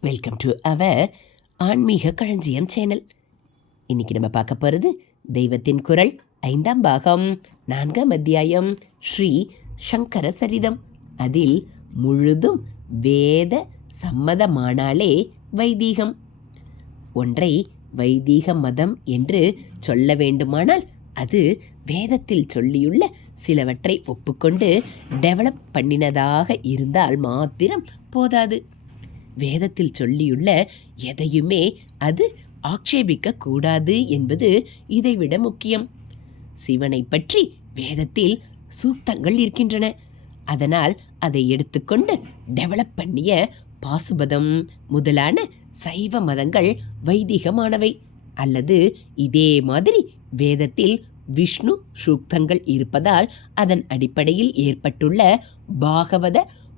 Welcome to our ஆன்மீக களஞ்சியம் channel இன்னைக்கு நம்ம பார்க்க போகிறது தெய்வத்தின் குரல் ஐந்தாம் பாகம் நான்காம் அத்தியாயம் ஸ்ரீ சங்கர சரிதம். அதில் முழுதும் வேத சம்மதமானாலே வைதீகம். ஒன்றை வைதீக மதம் என்று சொல்ல வேண்டுமானால் அது வேதத்தில் சொல்லியுள்ள சிலவற்றை ஒப்புக்கொண்டு டெவலப் பண்ணினதாக இருந்தால் மாத்திரம் போதாது. வேதத்தில் சொல்லியுள்ள எதையுமே அது ஆக்ஷேபிக்க கூடாது என்பது இதைவிட முக்கியம். சிவனை பற்றி வேதத்தில் சூக்தங்கள் இருக்கின்றன. அதனால் அதை எடுத்துக்கொண்டு டெவலப் பண்ணிய பாசுபதம் முதலான சைவ மதங்கள் வைதிகமானவை. அல்லது இதே மாதிரி வேதத்தில் விஷ்ணு சூக்தங்கள் இருப்பதால் அதன் அடிப்படையில் ஏற்பட்டுள்ள பாகவத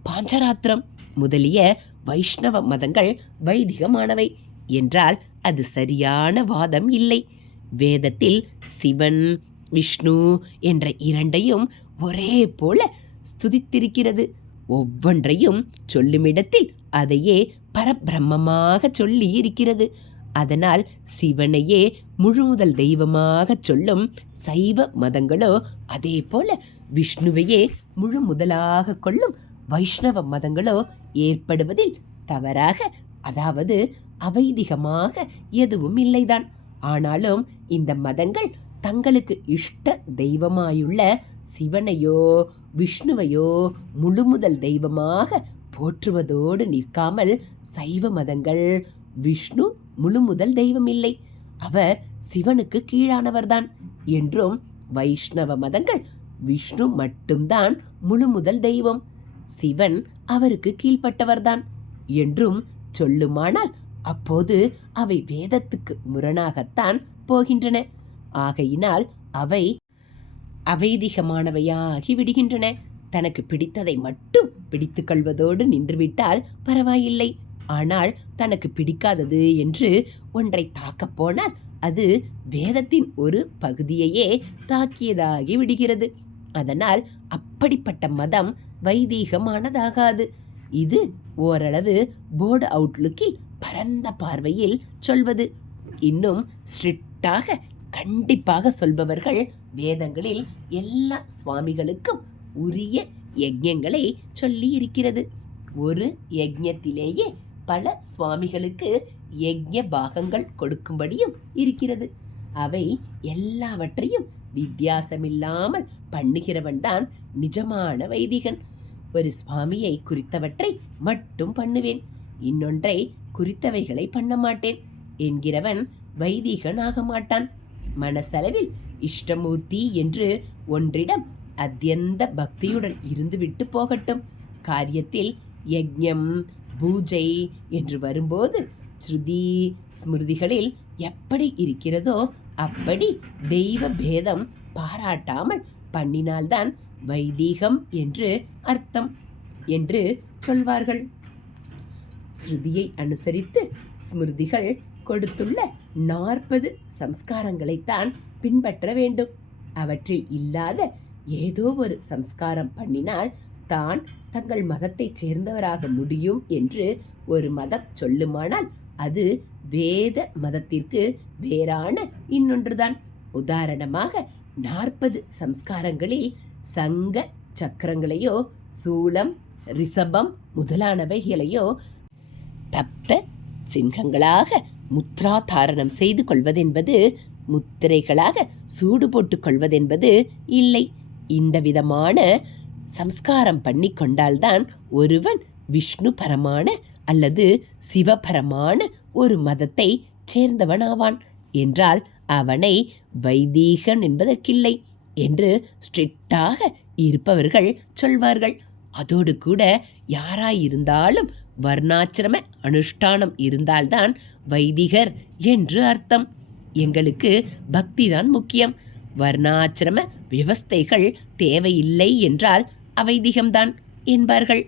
பாஞ்சராத்திரம். முதலிய வைஷ்ணவ மதங்கள் வைதிகமானவை என்றால் அது சரியான வாதம் இல்லை. வேதத்தில் சிவன் விஷ்ணு என்ற இரண்டையும் ஒரே போல ஸ்துதித்திருக்கிறது. ஒவ்வொன்றையும் சொல்லுமிடத்தில் அதையே பரபிரம்மமாக சொல்லி இருக்கிறது அதனால் சிவனையே முழுமுதல் தெய்வமாக சொல்லும் சைவ மதங்களோ அதே போல விஷ்ணுவையே முழு முதலாக கொள்ளும் வைஷ்ணவ மதங்களோ ஏற்படுவதில் தவறாக அதாவது அவைதிகமாக எதுவும் இல்லைதான். ஆனாலும் இந்த மதங்கள் தங்களுக்கு இஷ்ட தெய்வமாயுள்ள சிவனையோ விஷ்ணுவையோ முழுமுதல் தெய்வமாக போற்றுவதோடு நிற்காமல் சைவ மதங்கள் விஷ்ணு முழுமுதல் தெய்வம் இல்லை அவர் சிவனுக்கு கீழானவர்தான் என்றும் வைஷ்ணவ மதங்கள் விஷ்ணு மட்டும்தான் முழுமுதல் தெய்வம். சிவன் அவருக்கு கீழ்ப்பட்டவர்தான். என்றும் சொல்லுமானால் அப்போது அவை வேதத்துக்கு முரணாகத்தான் போகின்றன. ஆகையினால் அவை அவைதிகமானவையாகி விடுகின்றன. தனக்கு பிடித்ததை மட்டும் பிடித்துக் கொள்வதோடு நின்றுவிட்டால் பரவாயில்லை. ஆனால் தனக்கு பிடிக்காதது என்று ஒன்றை தாக்கப் போனால் அது வேதத்தின் ஒரு பகுதியையே தாக்கியதாகி விடுகிறது. அதனால் அப்படிப்பட்ட மதம் வைதீகமானதாகாது. இது ஓரளவு போர்டு அவுட்லுக்கில் பரந்த பார்வையில் சொல்வது. இன்னும் ஸ்ட்ரிக்டாக கண்டிப்பாக சொல்பவர்கள் வேதங்களில் எல்லா சுவாமிகளுக்கும் உரிய யஜ்யங்களை சொல்லி இருக்கிறது ஒரு யஜ்யத்திலேயே பல சுவாமிகளுக்கு யஜ்ய பாகங்கள் கொடுக்கும்படியும் இருக்கிறது. அவை எல்லாவற்றையும் வித்தியாசமில்லாமல் பண்ணுகிறவன் தான் நிஜமான வைதிகன். ஒரு சுவாமியை குறித்தவற்றை மட்டும் பண்ணுவேன். இன்னொன்றை குறித்தவைகளை பண்ண மாட்டேன் என்கிறவன் வைதிகன் ஆக மாட்டான். மனசளவில் இஷ்டமூர்த்தி என்று ஒன்றிடம் அத்தியந்த பக்தியுடன் இருந்துவிட்டு போகட்டும். காரியத்தில் யஜ்யம் பூஜை என்று வரும்போது ஸ்ருதி ஸ்மிருதிகளில் எப்படி இருக்கிறதோ அப்படி தெய்வ பேதம் பாராட்டாமல் பண்ணினால்தான் வைதீகம் என்று அர்த்தம் என்று சொல்வார்கள். ஸ்ருதியை அனுசரித்து ஸ்மிருதிகள் கொடுத்துள்ள நாற்பது சம்ஸ்காரங்களைத்தான் பின்பற்ற வேண்டும். அவற்றில் இல்லாத ஏதோ ஒரு சம்ஸ்காரம் பண்ணினால் தான் தங்கள் மதத்தைச் சேர்ந்தவராக முடியும் என்று ஒரு மதம் சொல்லுமானால் அது வேத மதத்திற்கு வேறான இன்னொன்றுதான். உதாரணமாக நாற்பது சம்ஸ்காரங்களில் சங்க சக்கரங்களையோ சூலம் ரிஷபம் முதலானவைகளையோ தப்த சிங்கங்களாக முத்ரா தாரணம் செய்து கொள்வதென்பது முத்திரைகளாக சூடு போட்டுக் கொள்வதென்பது இல்லை. இந்த விதமான சம்ஸ்காரம் பண்ணி கொண்டால்தான் ஒருவன் விஷ்ணு பரமான அல்லது சிவபரமான ஒரு மதத்தை சேர்ந்தவனாவான் என்றால் அவனை வைதீகன் என்பதற்கில்லை என்று ஸ்ட்ரிக்டாக இருப்பவர்கள் சொல்வார்கள். அதோடு கூட யாராயிருந்தாலும் வர்ணாசிரம அனுஷ்டானம் இருந்தால்தான் வைதிகர் என்று அர்த்தம். எங்களுக்கு பக்திதான் முக்கியம். வர்ணாசிரம விவஸ்தைகள் தேவையில்லை என்றால் அவைதிகம்தான் என்பார்கள்.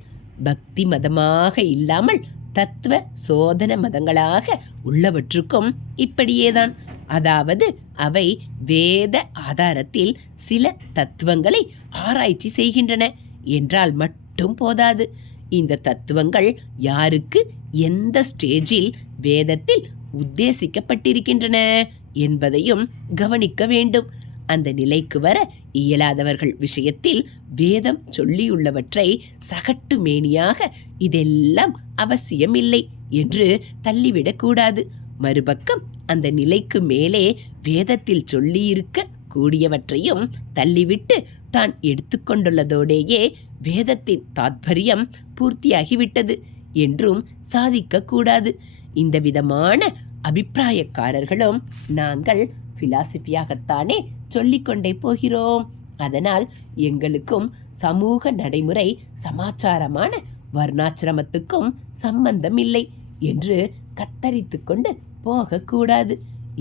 பக்தி மதமாக இல்லாமல் தத்துவ சோதன மதங்களாக உள்ளவற்றுக்கும் இப்படியேதான். அதாவது அவை வேத ஆதாரத்தில் சில தத்துவங்களை ஆராய்ச்சி செய்கின்றன. என்றால் மட்டும் போதாது. இந்த தத்துவங்கள் யாருக்கு எந்த ஸ்டேஜில் வேதத்தில் உத்தேசிக்கப்பட்டிருக்கின்றன என்பதையும் கவனிக்க வேண்டும். அந்த நிலைக்கு வர இயலாதவர்கள் விஷயத்தில் வேதம் சொல்லியுள்ளவற்றை சகட்டு மேனியாக இதெல்லாம் அவசியமில்லை என்று தள்ளிவிடக்கூடாது. மறுபக்கம் அந்த நிலைக்கு மேலே வேதத்தில் சொல்லியிருக்க கூடியவற்றையும் தள்ளிவிட்டு தான் எடுத்துக்கொண்டுள்ளதோடேயே வேதத்தின் தாத்பரியம் பூர்த்தியாகிவிட்டது என்றும் சாதிக்கக்கூடாது. இந்த விதமான அபிப்பிராயக்காரர்களும் நாங்கள் பிலாசபியாகத்தானே சொல்லிக்கொண்டே போகிறோம். அதனால் எங்களுக்கும் சமூக நடைமுறை சமாச்சாரமான வர்ணாசிரமத்துக்கும் சம்பந்தம் இல்லை என்று கத்தரித்து கொண்டு போகக்கூடாது.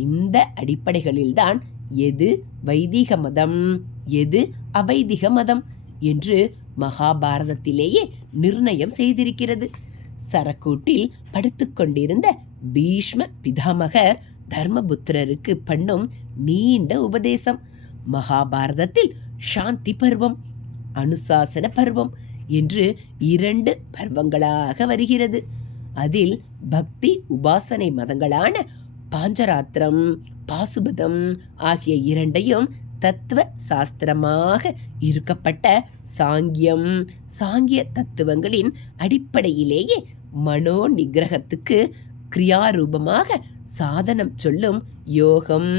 இந்த அடிப்படைகளில்தான் எது வைதிக மதம் எது அவைதிக மதம் என்று மகாபாரதத்திலேயே நிர்ணயம் செய்திருக்கிறது. சரக்கூட்டில் படுத்துக்கொண்டிருந்த பீஷ்ம பிதாமகர் தர்மபுத்திரருக்கு பண்ணும் நீண்ட உபதேசம். மகாபாரதத்தில் சாந்தி பருவம் அனுசாசன பருவம் என்று இரண்டு பருவங்களாக வருகிறது. அதில் பக்தி உபாசனை மதங்களான பாஞ்சராத்திரம் பாசுபதம் ஆகிய இரண்டையும் தத்துவ சாஸ்திரமாக இருக்கப்பட்ட சாங்கியம் சாங்கிய தத்துவங்களின் அடிப்படையிலேயே மனோ நிகிரகத்துக்கு கிரியாரூபமாக சாதனம் சொல்லும் யோகம்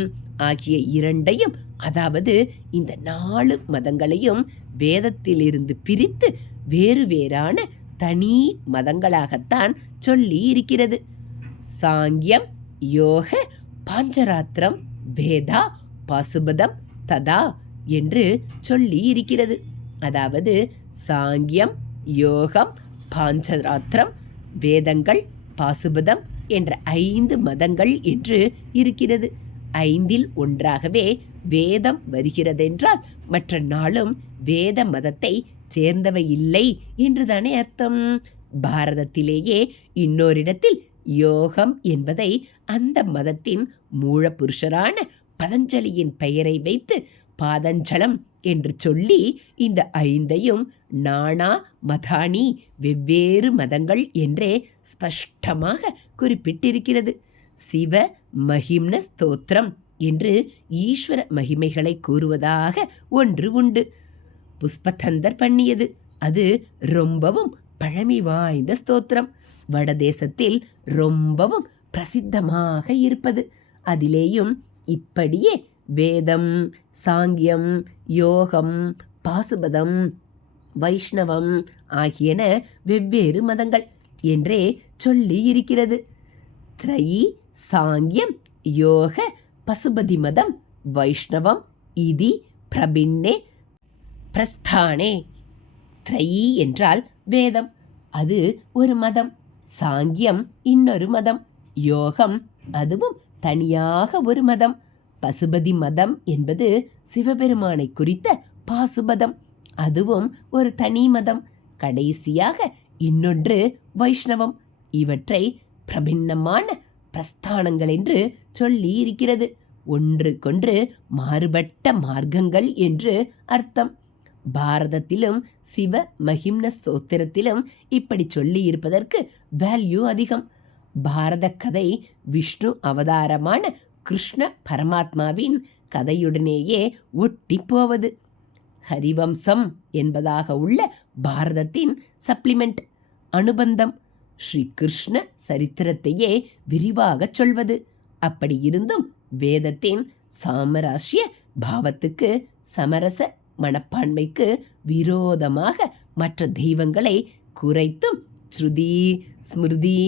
ஆகிய இரண்டையும் அதாவது இந்த நாலு மதங்களையும் வேதத்திலிருந்து பிரித்து வேறு வேறான தனி மதங்களாகத்தான் சொல்லி இருக்கிறது. சாங்கியம் யோக பாஞ்சராத்திரம் வேதா பசுபதம் ததா என்று சொல்லி இருக்கிறது. அதாவது சாங்கியம் யோகம் பாஞ்சராத்திரம் வேதங்கள் பாசுபதம் என்ற ஐந்து மதங்கள் என்று இருக்கிறது. ஐந்தில் ஒன்றாகவே வேதம் வருகிறதென்றால் மற்ற நாளும் வேத மதத்தை சேர்ந்தவை இல்லை என்றுதானே அர்த்தம். பாரதத்திலேயே இன்னோரிடத்தில் யோகம் என்பதை அந்த மதத்தின் மூலபுருஷரான பதஞ்சலியின் பெயரை வைத்து பாதஞ்சலம் என்று சொல்லி இந்த ஐந்தையும் நானா மதானி வெவ்வேறு மதங்கள் என்றே ஸ்பஷ்டமாக குறிப்பிட்டிருக்கிறது. சிவ மகிம்ன ஸ்தோத்திரம் என்று ஈஸ்வர மகிமைகளை கூறுவதாக ஒன்று உண்டு. புஷ்பதந்தர் பண்ணியது. அது ரொம்பவும் பழமை வாய்ந்த ஸ்தோத்திரம். வடதேசத்தில் ரொம்பவும் பிரசித்தமாக இருப்பது. அதிலேயும் இப்படியே வேதம் சாங்கியம் யோகம் பாசுபதம் வைஷ்ணவம் ஆகியன வெவ்வேறு மதங்கள் என்றே சொல்லி இருக்கிறது. த்ரயி சாங்கியம் யோக பசுபதி மதம் வைஷ்ணவம் இதி பிரபின்னே பிரஸ்தானே. த்ரயி என்றால் வேதம். அது ஒரு மதம். சாங்கியம் இன்னொரு மதம். யோகம் அதுவும் தனியாக ஒரு மதம். பசுபதி மதம் என்பது சிவபெருமானை குறித்த பாசுபதம். அதுவும் ஒரு தனி மதம். கடைசியாக இன்னொன்று வைஷ்ணவம். இவற்றை பிரபின்னமான பிரஸ்தானங்கள் என்று சொல்லி இருக்கிறது ஒன்றுக்கொன்று மாறுபட்ட மார்க்கங்கள் என்று அர்த்தம். பாரதத்திலும் சிவ மகிம்ன ஸ்தோத்திரத்திலும் இப்படி சொல்லி இருப்பதற்கு வேல்யூ அதிகம். பாரத கதை விஷ்ணு அவதாரமான கிருஷ்ண பரமாத்மாவின் கதையுடனேயே ஒட்டி போவது ஹரிவம்சம் என்பதாக உள்ள பாரதத்தின் சப்ளிமெண்ட் அனுபந்தம். ஸ்ரீ கிருஷ்ண சரித்திரத்தையே விரிவாகச் சொல்வது. அப்படி இருந்தும் வேதத்தின் சாமராசிய பாவத்துக்கு சமரச மனப்பான்மைக்கு விரோதமாக மற்ற தெய்வங்களை குறைத்தும் ஸ்ருதி ஸ்மிருதி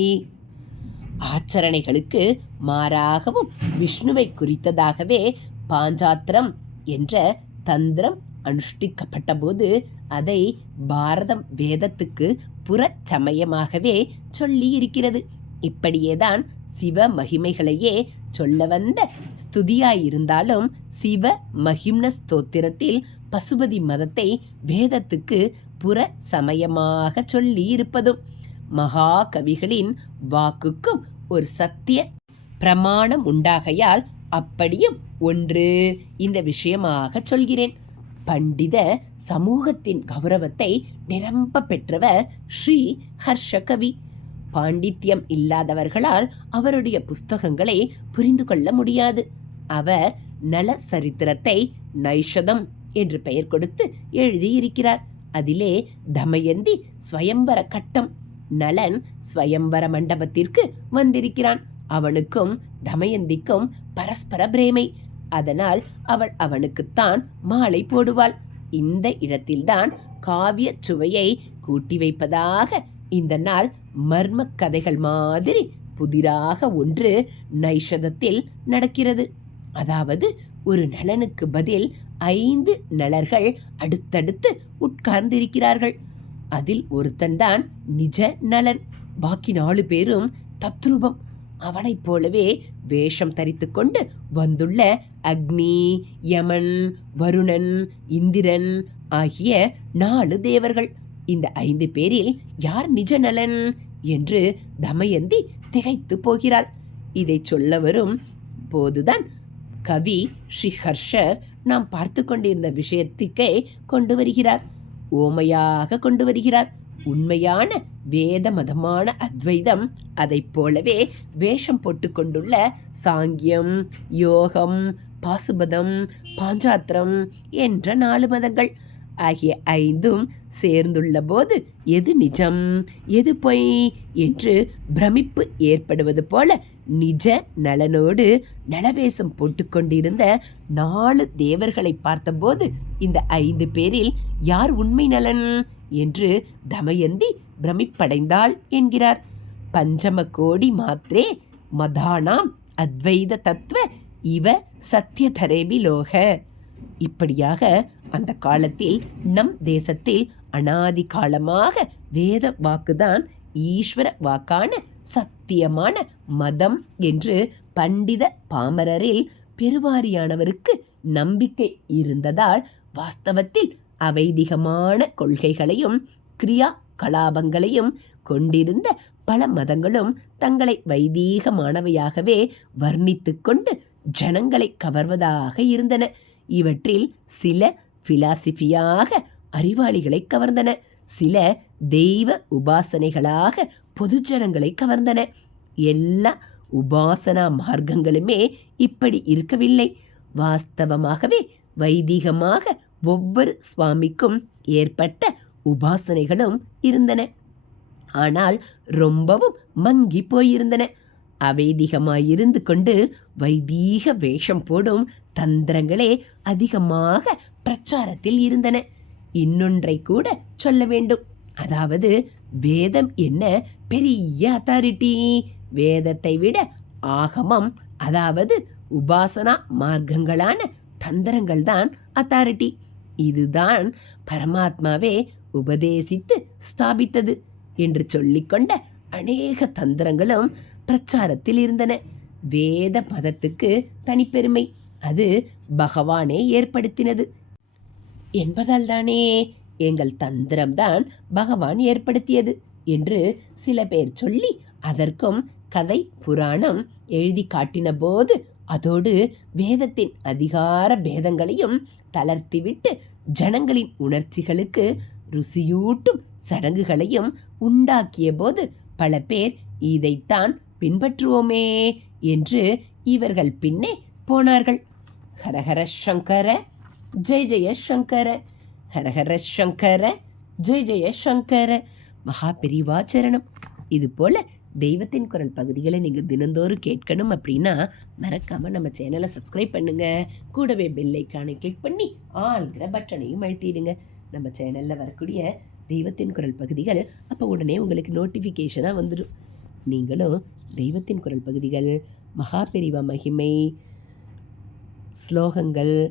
ஆச்சரணைகளுக்கு மாறாகவும் விஷ்ணுவை குறித்ததாகவே பாஞ்சாத்திரம் என்ற தந்திரம் அனுஷ்டிக்கப்பட்ட போது அதை பாரதம் வேதத்துக்கு புறச்சமயமாகவே சொல்லி இருக்கிறது இப்படியேதான் சிவ மகிமைகளையே சொல்ல வந்த ஸ்துதியாயிருந்தாலும் சிவ மகிம்ன ஸ்தோத்திரத்தில் பசுபதி மதத்தை வேதத்துக்கு புற சமயமாக சொல்லி இருப்பதும் மகா கவிகளின் வாக்குக்கும் ஒரு சத்திய பிரமாணம் உண்டாகையால் அப்படியும் ஒன்று. இந்த விஷயமாக சொல்கிறேன். பண்டித சமூகத்தின் கௌரவத்தை நிரம்ப பெற்றவர் ஸ்ரீ ஹர்ஷகவி. பாண்டித்யம் இல்லாதவர்களால் அவருடைய புஸ்தகங்களை புரிந்து கொள்ள முடியாது. அவர் நல சரித்திரத்தை நைஷதம் என்று பெயர் கொடுத்து எழுதியிருக்கிறார். அதிலே தமயந்தி ஸ்வயம்பர கட்டம் நலன் ஸ்வயம்பர மண்டபத்திற்கு வந்திருக்கிறான். அவனுக்கும் தமயந்திக்கும் பரஸ்பர பிரேமை. அதனால் அவள் அவனுக்குத்தான் மாலை போடுவாள். இந்த இடத்தில்தான் காவிய சுவையை கூட்டி வைப்பதாக இந்த நாள் மர்ம கதைகள் மாதிரி புதிராக ஒன்று நைஷதத்தில் நடக்கிறது. அதாவது ஒரு நலனுக்கு பதில் ஐந்து நலர்கள் அடுத்தடுத்து உட்கார்ந்திருக்கிறார்கள். அதில் ஒருத்தன் தான் நிஜ நலன். பாக்கி நாலு பேரும் தத்ரூபம். அவனைப் போலவே வேஷம் தரித்து கொண்டு வந்துள்ள அக்னி யமன் வருணன் இந்திரன் ஆகிய நாலு தேவர்கள். இந்த ஐந்து பேரில் யார் நிஜ நலன் என்று தமயந்தி திகைத்து போகிறாள். இதை சொல்ல வரும் போதுதான் கவி ஸ்ரீஹர்ஷர் நாம் பார்த்து கொண்டிருந்த விஷயத்துக்கே கொண்டு வருகிறார். ஓமையாக கொண்டு வருகிறார். உண்மையான வேத மதமான அத்வைதம் அதைப் போலவே வேஷம் போட்டுக்கொண்டுள்ள சாங்கியம் யோகம் பாசுபதம் பாஞ்சாத்திரம் என்ற நாலு மதங்கள். ஆகிய ஐந்தும் சேர்ந்துள்ள போது எது நிஜம் எது பொய் என்று பிரமிப்பு ஏற்படுவது போல நிஜ நலனோடு நலவேசம் போட்டுக்கொண்டிருந்த நாலு தேவர்களை பார்த்தபோது இந்த ஐந்து பேரில் யார் உண்மை நலன் என்று தமயந்தி பிரமிப்படைந்தாள் என்கிறார். பஞ்சம கோடி மாத்திரே மதானாம் அத்வைத தத்துவ இவ சத்தியதரேபி லோக இப்படியாக அந்த காலத்தில் நம் தேசத்தில் அனாதி காலமாக வேத வாக்குதான் ஈஸ்வர வாக்கான சத்தியமான மதம் என்று பண்டித பாமரரில் பெருவாரியானவருக்கு நம்பிக்கை இருந்ததால் வாஸ்தவத்தில் அவைதிகமான கொள்கைகளையும் கிரியா கலாபங்களையும் கொண்டிருந்த பல மதங்களும் தங்களை வைதீகமானவையாகவே வர்ணித்து கொண்டு ஜனங்களை கவர்வதாக இருந்தன. இவற்றில் சில பிலாசிபியாக அறிவாளிகளை கவர்ந்தன. சில தெய்வ உபாசனைகளாக பொதுஜனங்களை கவர்ந்தன. எல்லா உபாசனா மார்க்கங்களுமே இப்படி இருக்கவில்லை. வாஸ்தவமாகவே வைதிகமாக ஒவ்வொரு சுவாமிக்கும் ஏற்பட்ட உபாசனைகளும் இருந்தன. ஆனால் ரொம்பவும் மங்கி போயிருந்தன. அவைதிகமாயிருந்து கொண்டு வைதீக வேஷம் போடும் தந்திரங்களே அதிகமாக பிரச்சாரத்தில் இருந்தன. இன்னொன்றை கூட சொல்ல வேண்டும். அதாவது வேதம் என்ன பெரிய அத்தாரிட்டி வேதத்தை விட ஆகமம் அதாவது உபாசனா மார்க்கங்களான தந்திரங்கள் தான் அத்தாரிட்டி இதுதான் பரமாத்மாவே உபதேசித்து ஸ்தாபித்தது என்று சொல்லிக்கொண்ட அநேக தந்திரங்களும் பிரச்சாரத்தில் இருந்தன. வேத மதத்துக்கு தனிப்பெருமை அது பகவானே ஏற்படுத்தினது. என்பதால்தானே? எங்கள் தந்திரம்தான் பகவான் ஏற்படுத்தியது என்று சில பேர் சொல்லி அதற்கும் கதை புராணம் எழுதி காட்டின போது அதோடு வேதத்தின் அதிகார பேதங்களையும் தளர்த்திவிட்டு ஜனங்களின் உணர்ச்சிகளுக்கு ருசியூட்டும் சடங்குகளையும் உண்டாக்கிய போது பல பேர் இதைத்தான் பின்பற்றுவோமே என்று இவர்கள் பின்னே போனார்கள். ஹரஹர சங்கர! ஜெய ஜெய சங்கர ஹரஹர சங்கர ஜெய ஜெய சங்கர மகா பெரிவாச்சரணம் இது போல தெய்வத்தின் குரல் பகுதிகளை நீங்கள் தினந்தோறும் கேட்கணும் அப்படின்னா மறக்காமல் நம்ம சேனலை சப்ஸ்கிரைப் பண்ணுங்கள் கூடவே பெல்லைக்கானை கிளிக் பண்ணி ஆள்கிற பட்டனையும் அழுத்திடுங்க. நம்ம சேனலில் வரக்கூடிய தெய்வத்தின் குரல் பகுதிகள் அப்போ உடனே உங்களுக்கு நோட்டிஃபிகேஷனாக வந்துடும் நீங்களும் தெய்வத்தின் குரல் பகுதிகள் மகா மகிமை ஸ்லோகங்கள்